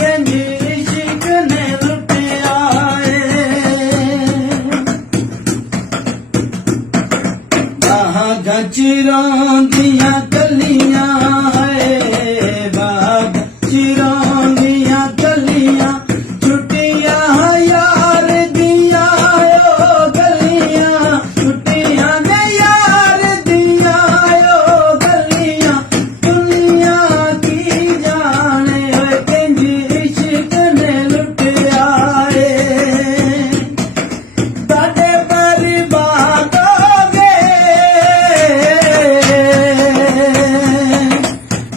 कंजी इश्क ने लुटिया बाग चिरों दियां कलियां है बाग चिरों दियां कलियां छुट्टियां यार दियां ओ गलियां छुट्टियां ने यार दियां ओ गलियां दुनिया की जाने ओए कंजी इश्क ने लुटिया ताडे बर्बाद हो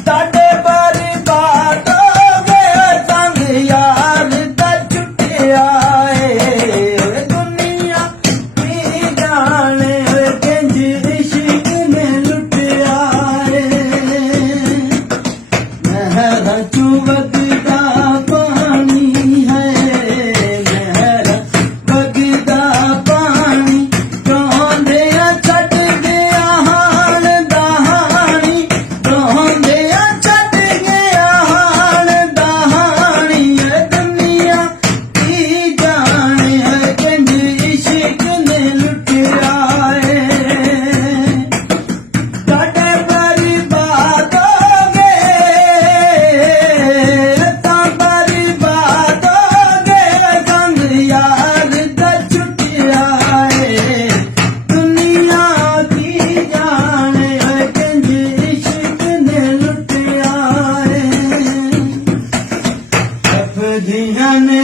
ताडे बर्बाद हो गए संग यार दा छुट्टिया दुनिया की जाने कंजी इश्क ने लुटिया नहर चू वगदा पानी है नहर वगदा पानी रोंदे छट गया हाल दहानी रोंदे छट गया हाल दहानी दुनिया की जाने कंजी इश्क ने लुटिया ताडे बर्बाद हो तां बर्बाद हो संग यार दा छुट्टिया दुनिया की जाने कंजी इश्क ने लुटिया लफदियां ने